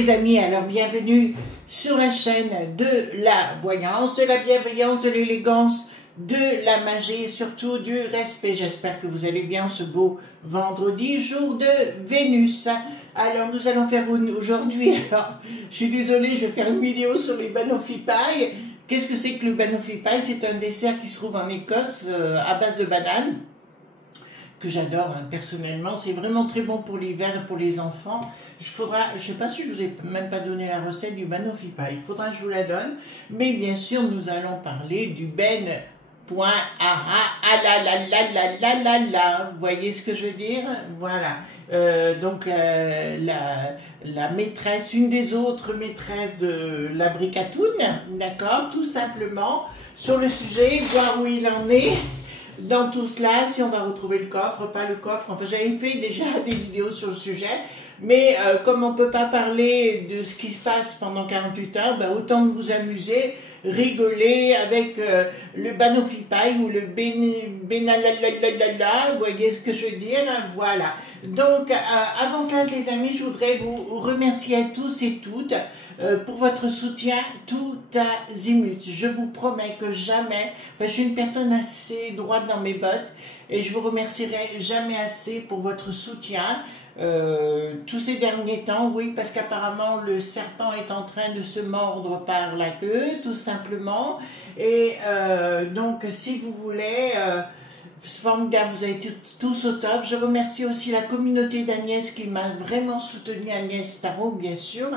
les amis, alors bienvenue sur la chaîne de la voyance, de la bienveillance, de l'élégance, de la magie et surtout du respect. J'espère que vous allez bien ce beau vendredi, jour de Vénus. Alors nous allons faire aujourd'hui, alors je suis désolée, je vais faire une vidéo sur les banoffee pie. Qu'est-ce que c'est que le banoffee pie? C'est un dessert qui se trouve en Écosse à base de bananes, que j'adore personnellement. C'est vraiment très bon pour l'hiver et pour les enfants. Je sais pas si je vous ai même pas donné la recette du banoffee pie. Il faudra que je vous la donne. Mais bien sûr, nous allons parler du Vous voyez ce que je veux dire? Voilà. Donc la maîtresse, une des autres maîtresses de la Bricatoune, d'accord, tout simplement, sur le sujet, voir où il en est. Dans tout cela, si on va retrouver le coffre, pas le coffre, enfin j'avais fait déjà des vidéos sur le sujet, mais comme on ne peut pas parler de ce qui se passe pendant 48 heures, ben, autant de vous amuser, rigoler avec le banoffee pie ou le benalalala, vous voyez ce que je veux dire, voilà. Donc avant cela les amis, je voudrais vous remercier à tous et toutes pour votre soutien tout azimut. Je vous promets que jamais, je suis une personne assez droite dans mes bottes et je vous remercierai jamais assez pour votre soutien. Tous ces derniers temps, oui, parce qu'apparemment le serpent est en train de se mordre par la queue, tout simplement. Et donc, si vous voulez, formidable, vous avez été tous au top. Je remercie aussi la communauté d'Agnès qui m'a vraiment soutenu, Agnès Tarot, bien sûr,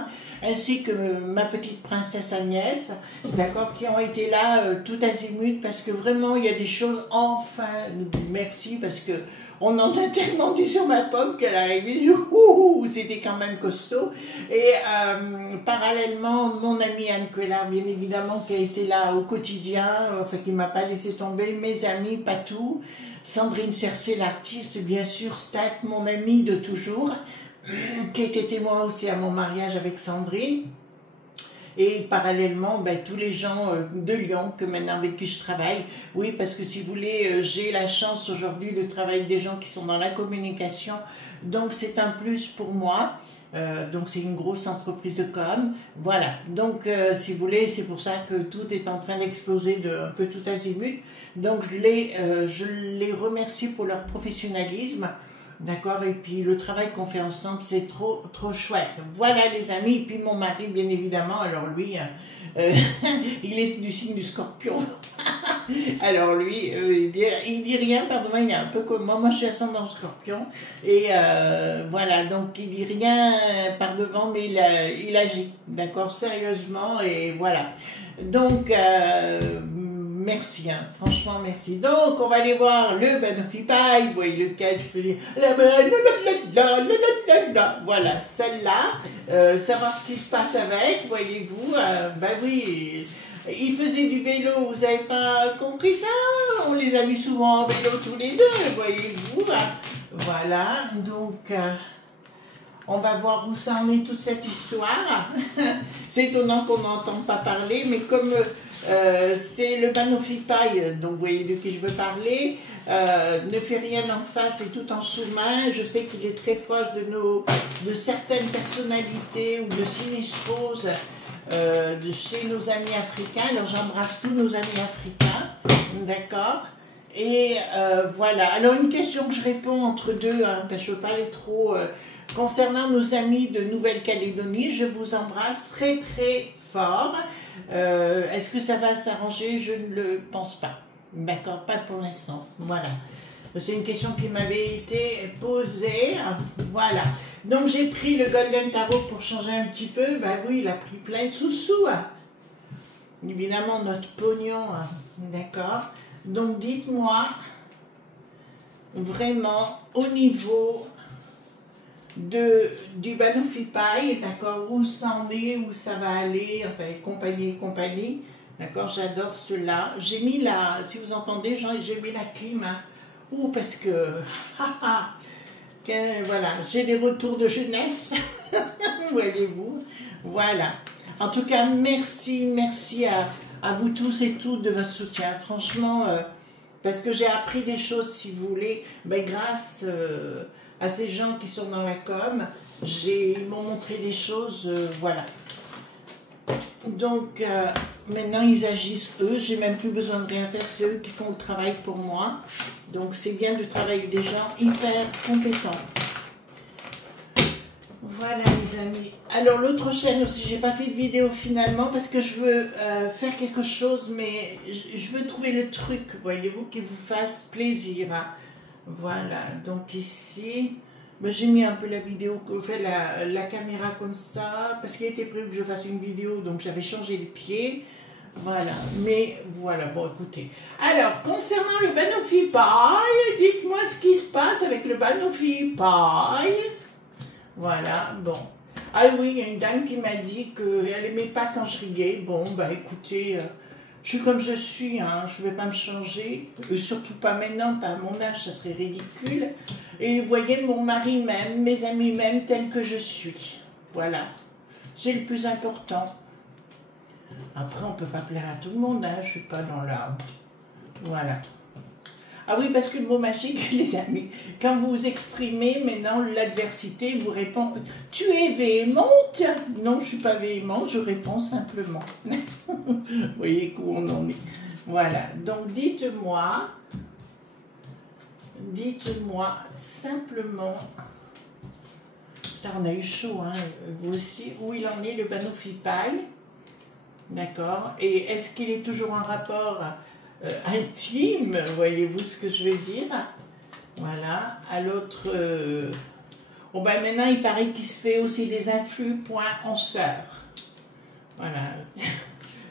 ainsi que ma petite princesse Agnès, d'accord, qui ont été là tout azimut, parce que vraiment, il y a des choses, enfin, merci, parce que on en a tellement dit sur ma pomme qu'elle arrivait, c'était quand même costaud. Et parallèlement, mon amie Anne Quellar, bien évidemment, qui a été là au quotidien, enfin qui ne m'a pas laissé tomber, mes amis, Patou, Sandrine Cercé, l'artiste, bien sûr, Steph, mon amie de toujours, qui était témoin aussi à mon mariage avec Sandrine. Et parallèlement, ben, tous les gens de Lyon, que maintenant avec qui je travaille, oui, parce que si vous voulez, j'ai la chance aujourd'hui de travailler avec des gens qui sont dans la communication, donc c'est un plus pour moi. Donc c'est une grosse entreprise de com, voilà. Donc si vous voulez, c'est pour ça que tout est en train d'exploser un peu tout azimut. Donc je les remercie pour leur professionnalisme. D'accord, et puis le travail qu'on fait ensemble, c'est trop chouette. Voilà les amis, et puis mon mari, bien évidemment, alors lui, il est du signe du Scorpion. Alors lui, il dit rien, pardon, il est un peu comme moi, je suis ascendant Scorpion, et voilà, donc il dit rien par devant, mais il agit, d'accord, sérieusement, et voilà. Donc, merci, hein, franchement merci. Donc on va aller voir le banoffee pie, vous voyez lequel, je peux dire, voilà, celle-là, savoir ce qui se passe avec, voyez-vous, ben oui, il faisait du vélo, vous n'avez pas compris ça, on les a mis souvent en vélo tous les deux, voyez-vous, voilà, donc on va voir où ça en est toute cette histoire. C'est étonnant qu'on n'entende pas parler, mais comme c'est le banoffee pie, donc vous voyez de qui je veux parler, ne fait rien en face et tout en sous-main. Je sais qu'il est très proche de certaines personnalités ou de sinistroses de chez nos amis africains. Alors j'embrasse tous nos amis africains, d'accord. Et voilà. Alors une question que je réponds entre deux, hein, parce que je ne veux pas aller trop... concernant nos amis de Nouvelle-Calédonie, je vous embrasse très très fort. Est-ce que ça va s'arranger? Je ne le pense pas. D'accord, pas pour l'instant. Voilà. C'est une question qui m'avait été posée. Voilà. Donc j'ai pris le Golden Tarot pour changer un petit peu. Ben oui, il a pris plein de sous-sous. Hein. Évidemment, notre pognon. Hein. D'accord. Donc dites-moi, vraiment, au niveau du banoffee pie, d'accord, où ça en est, où ça va aller, enfin, compagnie, d'accord, j'adore cela. J'ai mis la, si vous entendez, j'ai mis la clim, hein, ou parce que, voilà, j'ai des retours de jeunesse, voyez-vous, voilà. En tout cas, merci à vous tous et toutes de votre soutien, franchement, parce que j'ai appris des choses, si vous voulez, ben, grâce à ces gens qui sont dans la com, Ils m'ont montré des choses, voilà. Donc, maintenant, ils agissent eux. J'ai même plus besoin de rien faire. C'est eux qui font le travail pour moi. Donc, c'est bien de travailler avec des gens hyper compétents. Voilà, les amis. Alors, l'autre chaîne aussi, j'ai pas fait de vidéo finalement parce que je veux faire quelque chose, mais je veux trouver le truc, voyez-vous, qui vous fasse plaisir. Hein. Voilà, donc ici... j'ai mis un peu la vidéo, la caméra comme ça, parce qu'il était prévu que je fasse une vidéo, donc j'avais changé les pieds. Voilà, mais voilà, bon écoutez. Alors, concernant le Banoffee Pie, dites-moi ce qui se passe avec le Banoffee Pie. Voilà, bon. Ah oui, il y a une dame qui m'a dit qu'elle n'aimait pas quand je riais. Bon, bah écoutez, je suis comme je suis, hein, je ne vais pas me changer. Surtout pas maintenant, pas à mon âge, ça serait ridicule. Et vous voyez, mon mari m'aime, mes amis m'aiment tel que je suis. Voilà, c'est le plus important. Après, on ne peut pas plaire à tout le monde, hein, je ne suis pas dans la... Voilà. Ah oui, parce que le mot magique, les amis, quand vous vous exprimez, maintenant, l'adversité vous répond « Tu es véhémente ?» Non, je ne suis pas véhémente, je réponds simplement. Vous voyez où on en est. Voilà, donc dites-moi simplement... Putain, on a eu chaud, hein, vous aussi, où il en est le Banoffee Pie. D'accord. Et est-ce qu'il est toujours en rapport intime, voyez-vous ce que je veux dire? Voilà. À l'autre... Bon ben maintenant, il paraît qu'il se fait aussi des influx point en sœur. Voilà.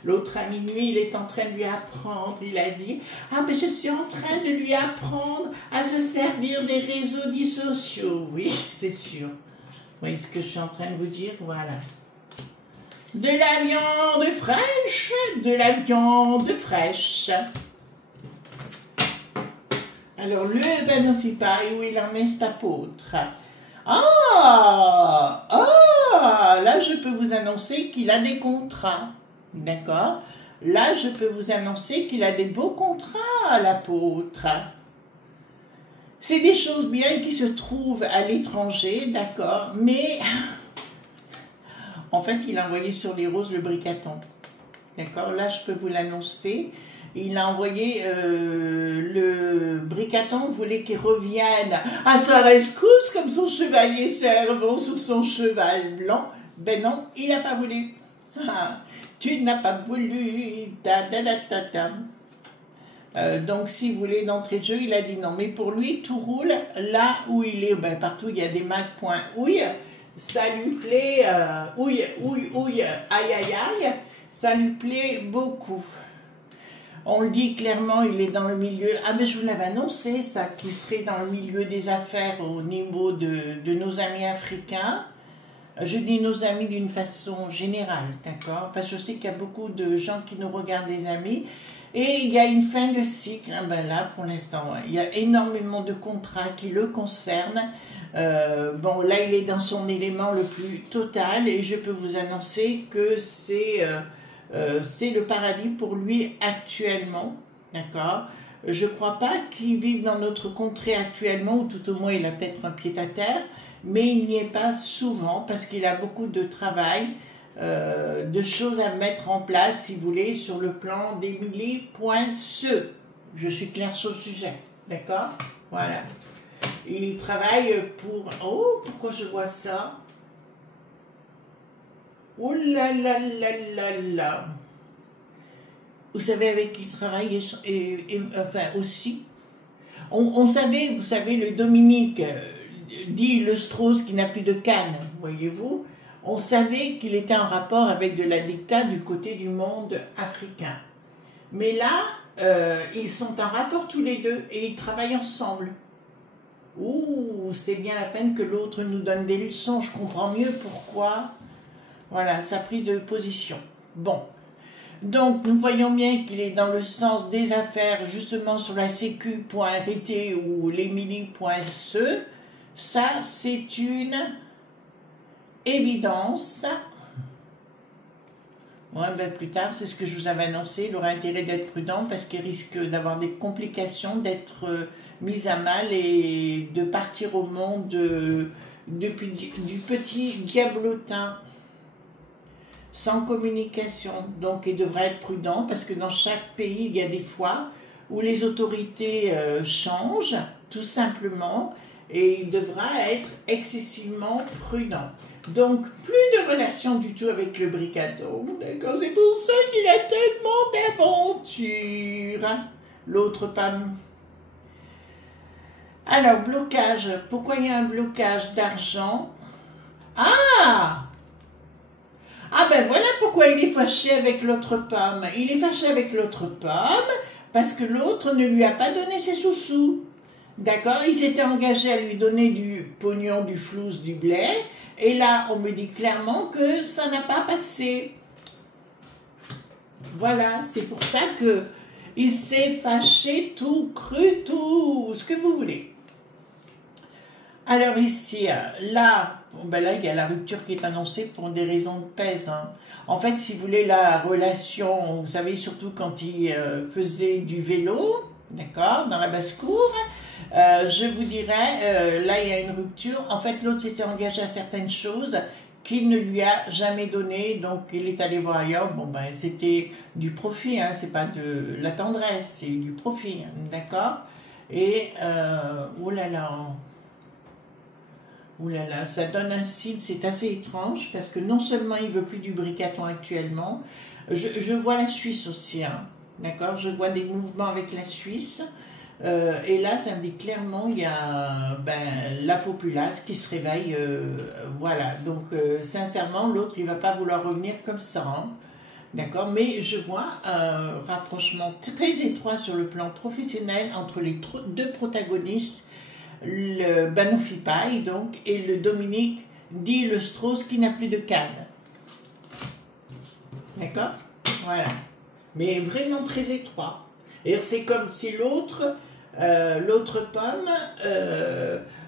L'autre à minuit, il est en train de lui apprendre, il a dit « Ah, mais je suis en train de lui apprendre à se servir des réseaux dits sociaux. » Oui, c'est sûr. Vous voyez ce que je suis en train de vous dire? Voilà. De la viande fraîche, de la viande fraîche. Alors, le Banoffee Pie, où il en est cet apôtre? Ah, là, je peux vous annoncer qu'il a des contrats. D'accord? Là, je peux vous annoncer qu'il a des beaux contrats, l'apôtre. C'est des choses bien qui se trouvent à l'étranger, d'accord? Mais... En fait, il a envoyé sur les roses le bricaton. D'accord? Là, je peux vous l'annoncer. Il a envoyé le bricaton, voulait qu'il revienne à sa rescousse comme son chevalier servant sur son cheval blanc. Ben non, il n'a pas voulu. Tu n'as pas voulu. Donc, si vous voulez d'entrée de jeu, il a dit non. Mais pour lui, tout roule là où il est. Ben, partout, il y a des macs.ouille. Ça lui plaît, ouille, aïe, aïe, aïe, ça lui plaît beaucoup. On le dit clairement, il est dans le milieu, ah mais je vous l'avais annoncé ça, qu'il serait dans le milieu des affaires au niveau de nos amis africains. Je dis nos amis d'une façon générale, d'accord? Parce que je sais qu'il y a beaucoup de gens qui nous regardent, des amis, et il y a une fin de cycle, ah ben là pour l'instant, ouais, il y a énormément de contrats qui le concernent. Bon, là, il est dans son élément le plus total et je peux vous annoncer que c'est le paradis pour lui actuellement, d'accord? Je ne crois pas qu'il vive dans notre contrée actuellement, ou tout au moins il a peut-être un pied-à-terre, mais il n'y est pas souvent parce qu'il a beaucoup de travail, de choses à mettre en place, si vous voulez, sur le plan d'Emilie.se. Je suis claire sur le sujet, d'accord? Voilà. Il travaille pour... Oh, pourquoi je vois ça? Oh là là là là là. Vous savez avec qui il travaille enfin aussi. On savait, vous savez, le Dominique, dit le Strauss qui n'a plus de canne, voyez-vous. On savait qu'il était en rapport avec de la dicta du côté du monde africain. Mais là, ils sont en rapport tous les deux et ils travaillent ensemble. Ouh, c'est bien la peine que l'autre nous donne des leçons, je comprends mieux pourquoi. Voilà, sa prise de position. Bon, donc nous voyons bien qu'il est dans le sens des affaires, justement sur la sécu.rt ou l'Emilie.se. Ça, c'est une évidence. Ouais, ben plus tard, c'est ce que je vous avais annoncé, il aura intérêt d'être prudent parce qu'il risque d'avoir des complications, d'être mise à mal et de partir au monde du petit diablotin sans communication. Donc il devra être prudent parce que dans chaque pays, il y a des fois où les autorités changent, tout simplement, et il devra être excessivement prudent. Donc, plus de relation du tout avec le bricaton, d'accord? C'est pour ça qu'il a tellement d'aventures. L'autre pas... Alors, blocage. Pourquoi il y a un blocage d'argent? Ah! Ah ben voilà pourquoi il est fâché avec l'autre pomme. Il est fâché avec l'autre pomme parce que l'autre ne lui a pas donné ses sous-sous. D'accord? Il s'était engagé à lui donner du pognon, du flouze, du blé. Et là, on me dit clairement que ça n'a pas passé. Voilà, c'est pour ça que il s'est fâché, tout cru, tout ce que vous voulez. Alors ici, là, ben là, il y a la rupture qui est annoncée pour des raisons de pèse. Hein. En fait, si vous voulez, la relation, vous savez, surtout quand il faisait du vélo, d'accord, dans la basse-cour, je vous dirais, là, il y a une rupture. En fait, l'autre s'était engagé à certaines choses qu'il ne lui a jamais donné, donc il est allé voir ailleurs. Bon, ben, c'était du profit, hein, c'est pas de la tendresse, c'est du profit, d'accord. Et, oh là là... Ouh là là, ça donne un signe, c'est assez étrange, parce que non seulement il veut plus du bricaton actuellement, je vois la Suisse aussi, hein, d'accord, je vois des mouvements avec la Suisse, et là, ça me dit clairement, il y a la populace qui se réveille, voilà, donc sincèrement, l'autre, il va pas vouloir revenir comme ça, hein, d'accord, mais je vois un rapprochement très étroit sur le plan professionnel entre les deux protagonistes, le Banofipaï, donc, et le Dominique dit le Strauss qui n'a plus de canne. D'accord? Voilà. Mais vraiment très étroit. Et c'est comme si l'autre pomme,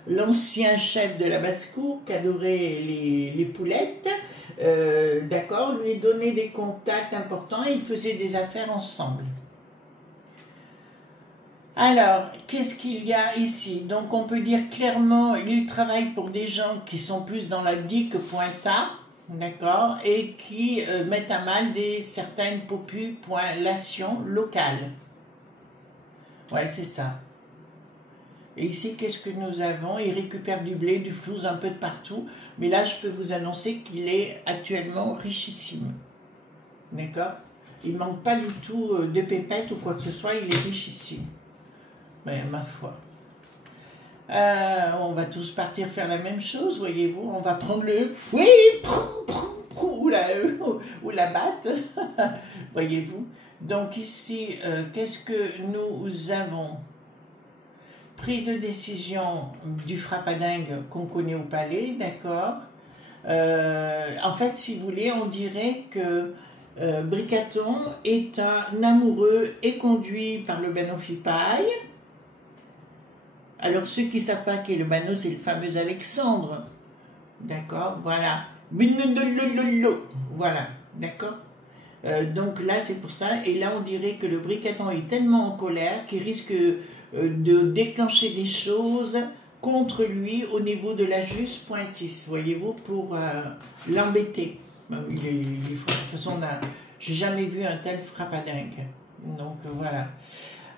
l'ancien chef de la basse-cour qui adorait les poulettes, d'accord, lui donnait des contacts importants et ils faisaient des affaires ensemble. Alors, qu'est-ce qu'il y a ici? Donc, on peut dire clairement, il travaille pour des gens qui sont plus dans la digue pointa, d'accord, et qui mettent à mal certaines populations locales. Ouais, c'est ça. Et ici, qu'est-ce que nous avons? Il récupère du blé, du flouze un peu de partout, mais là, je peux vous annoncer qu'il est actuellement richissime. D'accord? Il ne manque pas du tout de pépettes ou quoi que ce soit, il est richissime. Mais ma foi. On va tous partir faire la même chose, voyez-vous. On va prendre le fouet ou la batte, voyez-vous. Donc ici, qu'est-ce que nous avons? Prise de décision du frappadingue qu'on connaît au palais, d'accord. En fait, si vous voulez, on dirait que Bricaton est un amoureux et conduit par le Banofipaï. Alors, ceux qui ne savent pas qui est le Bano, c'est le fameux Alexandre. D'accord, voilà. Voilà, d'accord. Donc là, c'est pour ça. Et là, on dirait que le Bricaton est tellement en colère qu'il risque de déclencher des choses contre lui au niveau de la Juste Pointis, voyez-vous, pour l'embêter. Il est de toute façon, j'ai jamais vu un tel frappadingue. Donc, voilà.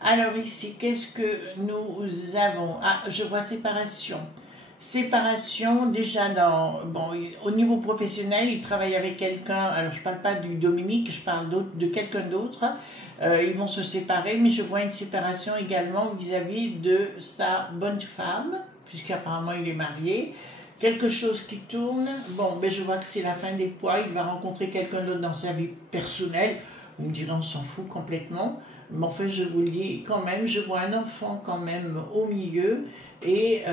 Alors ici, qu'est-ce que nous avons? Ah, je vois séparation. Séparation, déjà au niveau professionnel, il travaille avec quelqu'un, alors je ne parle pas du Dominique, je parle de quelqu'un d'autre. Ils vont se séparer, mais je vois une séparation également vis-à-vis de sa bonne femme, puisqu'apparemment il est marié. Quelque chose qui tourne, bon, je vois que c'est la fin des poids, il va rencontrer quelqu'un d'autre dans sa vie personnelle. On me dirait, on s'en fout complètement. Mais en fait, je vous le dis quand même, je vois un enfant quand même au milieu. Et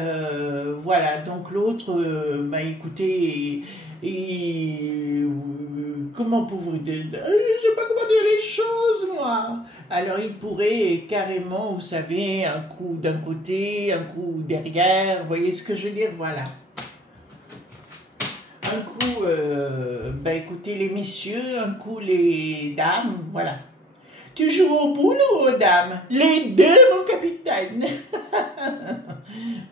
voilà, donc l'autre, écoutez, comment pour vous dire, je ne sais pas comment dire les choses, moi. Alors, il pourrait carrément, vous savez, un coup d'un côté, un coup derrière, vous voyez ce que je veux dire, voilà. Un coup, écoutez les messieurs, un coup les dames, voilà. Tu joues au boulot, aux dames? Les deux, mon capitaine.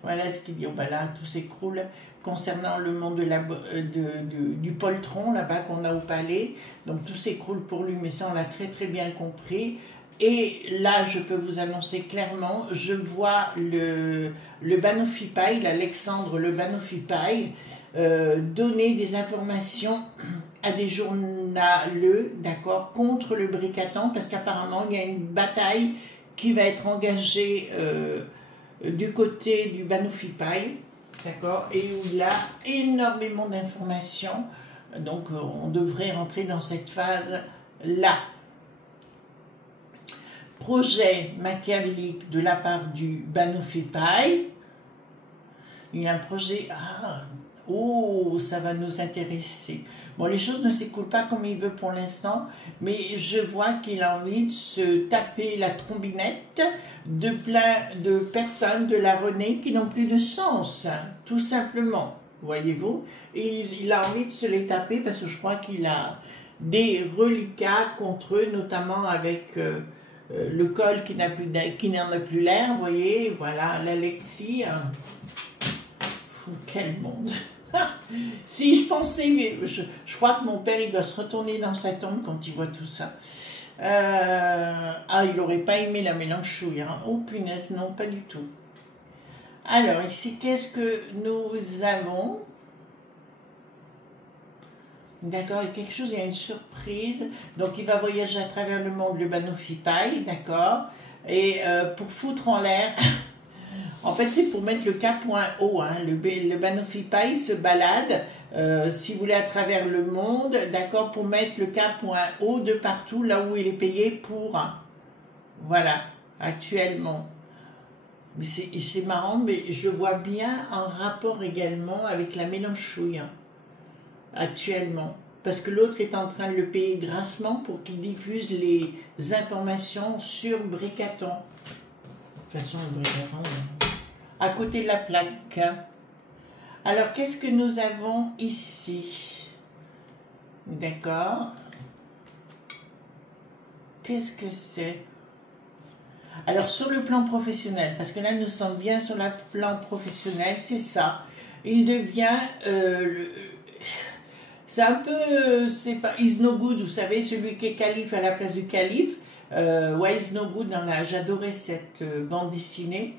Voilà ce qu'il dit. Oh, là, tout s'écroule. concernant le monde du poltron, là-bas, qu'on a au palais. Donc tout s'écroule pour lui, mais ça, on l'a très très bien compris. Et là, je peux vous annoncer clairement, je vois le Banofipaï, l'Alexandre le Banofipaï, donner des informations à des journaleux, d'accord, contre le Bricatan, parce qu'apparemment, il y a une bataille qui va être engagée du côté du Banofipaï, d'accord, et où il a énormément d'informations. Donc, on devrait rentrer dans cette phase-là. Projet machiavélique de la part du Banofipaï. Il y a un projet... Ah, oh, ça va nous intéresser. Bon, les choses ne s'écoulent pas comme il veut pour l'instant, mais je vois qu'il a envie de se taper la trombinette de plein de personnes de la Renée qui n'ont plus de sens, hein, tout simplement, voyez-vous. Et il a envie de se les taper parce que je crois qu'il a des reliquats contre eux, notamment avec le col qui n'en a plus l'air, voyez, voilà, l'Alexis. Quel monde! Si je pensais, mais je crois que mon père, il doit se retourner dans sa tombe quand il voit tout ça. Ah, il n'aurait pas aimé la mélanchouille. Hein. Oh punaise, non, pas du tout. Alors, ici, qu'est-ce que nous avons? D'accord, il y a quelque chose, il y a une surprise. Donc, il va voyager à travers le monde, le Banofipaï, d'accord. Et pour foutre en l'air... En fait, c'est pour mettre le K.O. Hein. Le Banofipaï se balade, si vous voulez, à travers le monde, d'accord, pour mettre le K.O. de partout, là où il est payé pour. Voilà, actuellement. Mais c'est marrant, mais je vois bien en rapport également avec la mélanchouille, hein, actuellement. Parce que l'autre est en train de le payer grassement pour qu'il diffuse les informations sur Bricatan. De toute façon, le Bricatan... à côté de la plaque. Alors, qu'est-ce que nous avons ici? D'accord. Qu'est-ce que c'est? Alors, sur le plan professionnel, parce que là, nous sommes bien sur le plan professionnel, c'est ça. Il devient... c'est un peu... c'est pas Is No Good, vous savez, celui qui est calife à la place du calife. Ouais, Is No Good, j'adorais cette bande dessinée.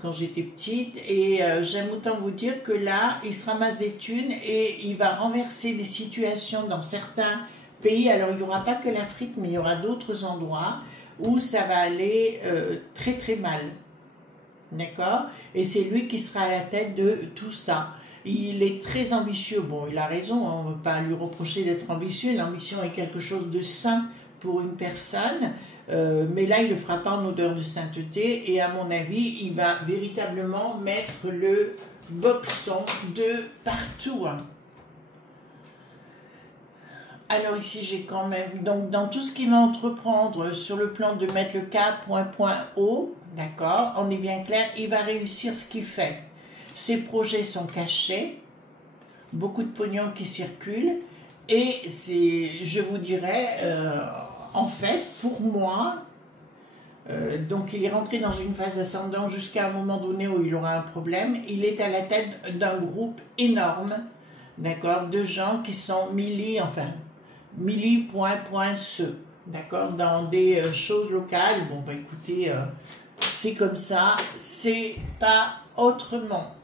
Quand j'étais petite, et j'aime autant vous dire que là, il se ramasse des thunes et il va renverser des situations dans certains pays. Alors, il n'y aura pas que l'Afrique, mais il y aura d'autres endroits où ça va aller très très mal. D'accord? Et c'est lui qui sera à la tête de tout ça. Il est très ambitieux. Bon, il a raison, on ne veut pas lui reprocher d'être ambitieux. L'ambition est quelque chose de sain pour une personne. Mais là, il ne le fera pas en odeur de sainteté et à mon avis, il va véritablement mettre le boxon de partout. Alors ici, j'ai quand même, donc dans tout ce qu'il va entreprendre sur le plan de mettre le K.O, d'accord, on est bien clair, il va réussir ce qu'il fait. Ses projets sont cachés, beaucoup de pognon qui circulent et c'est, je vous dirais... en fait, pour moi, donc il est rentré dans une phase ascendante jusqu'à un moment donné où il aura un problème. Il est à la tête d'un groupe énorme, d'accord, de gens qui sont milli.ce, d'accord, dans des choses locales. Bon, bah écoutez, c'est comme ça, c'est pas autrement.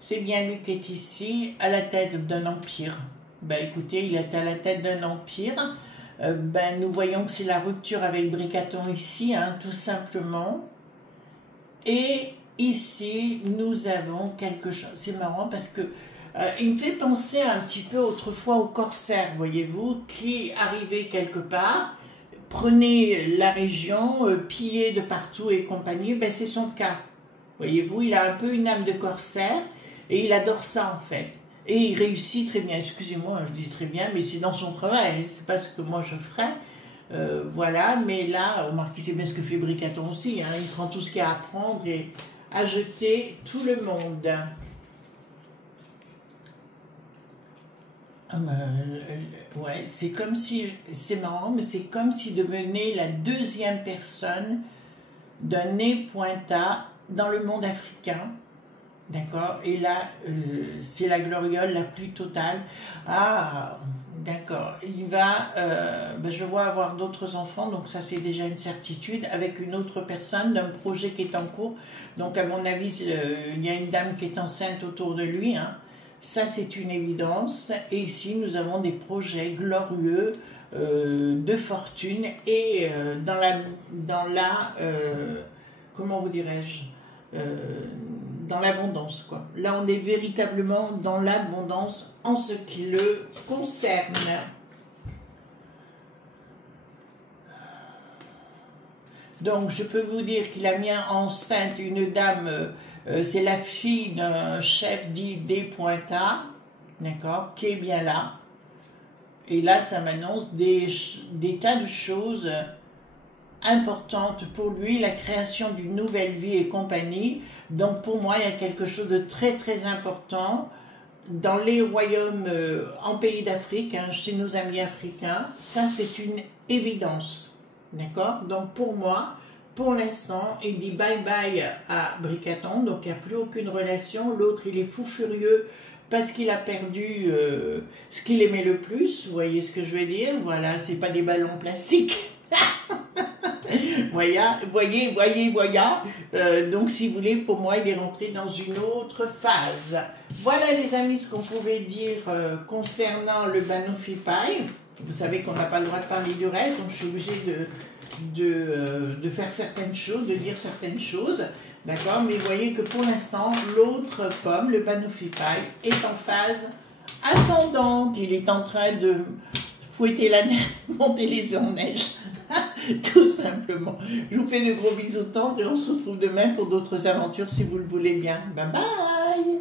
C'est bien lui qui est ici, à la tête d'un empire. Bah écoutez, il est à la tête d'un empire. Ben, nous voyons que c'est la rupture avec Bricatan ici, hein, tout simplement. Et ici, nous avons quelque chose. C'est marrant parce que il me fait penser un petit peu autrefois aux corsaires, voyez-vous, qui arrivaient quelque part, prenaient la région, pillaient de partout et compagnie. Ben, c'est son cas. Voyez-vous, il a un peu une âme de corsaire et il adore ça en fait. Et il réussit très bien, excusez-moi, je dis très bien, mais c'est dans son travail, c'est pas ce que moi je ferais. Voilà, mais là, remarquez, c'est bien ce que fait Bricatan aussi, hein, il prend tout ce qu'il y a à prendre et à jeter tout le monde. Ouais, c'est comme si, c'est marrant, mais c'est comme s'il devenait la deuxième personne d'un nez pointa dans le monde africain. D'accord? Et là, c'est la gloriole la plus totale. Ah, d'accord. Il va, je vois avoir d'autres enfants, donc ça c'est déjà une certitude, avec une autre personne d'un projet qui est en cours. Donc à mon avis, il y a une dame qui est enceinte autour de lui, hein. Ça c'est une évidence. Et ici, nous avons des projets glorieux de fortune et comment vous dirais-je, dans l'abondance, quoi. Là, on est véritablement dans l'abondance en ce qui le concerne. Donc, je peux vous dire qu'il a mis enceinte une dame, c'est la fille d'un chef dit des Pointas, d'accord, qui est bien là. Et là, ça m'annonce des tas de choses importante pour lui, la création d'une nouvelle vie et compagnie. Donc pour moi, il y a quelque chose de très très important dans les royaumes en pays d'Afrique, hein, chez nos amis africains. Ça, c'est une évidence. D'accord? Donc pour moi, pour l'instant, il dit bye bye à Bricaton, donc il n'y a plus aucune relation. L'autre, il est fou furieux parce qu'il a perdu ce qu'il aimait le plus. Vous voyez ce que je veux dire? Voilà, c'est pas des ballons plastiques. Voyez. Donc, si vous voulez, pour moi, il est rentré dans une autre phase. Voilà, les amis, ce qu'on pouvait dire concernant le Banoffee Pie. Vous savez qu'on n'a pas le droit de parler du reste, donc je suis obligée de faire certaines choses, de dire certaines choses. D'accord? Mais vous voyez que pour l'instant, l'autre pomme, le Banoffee Pie, est en phase ascendante. Il est en train de fouetter la neige, monter les œufs en neige. Tout simplement. Je vous fais de gros bisous tendres et on se retrouve demain pour d'autres aventures si vous le voulez bien. Bye bye!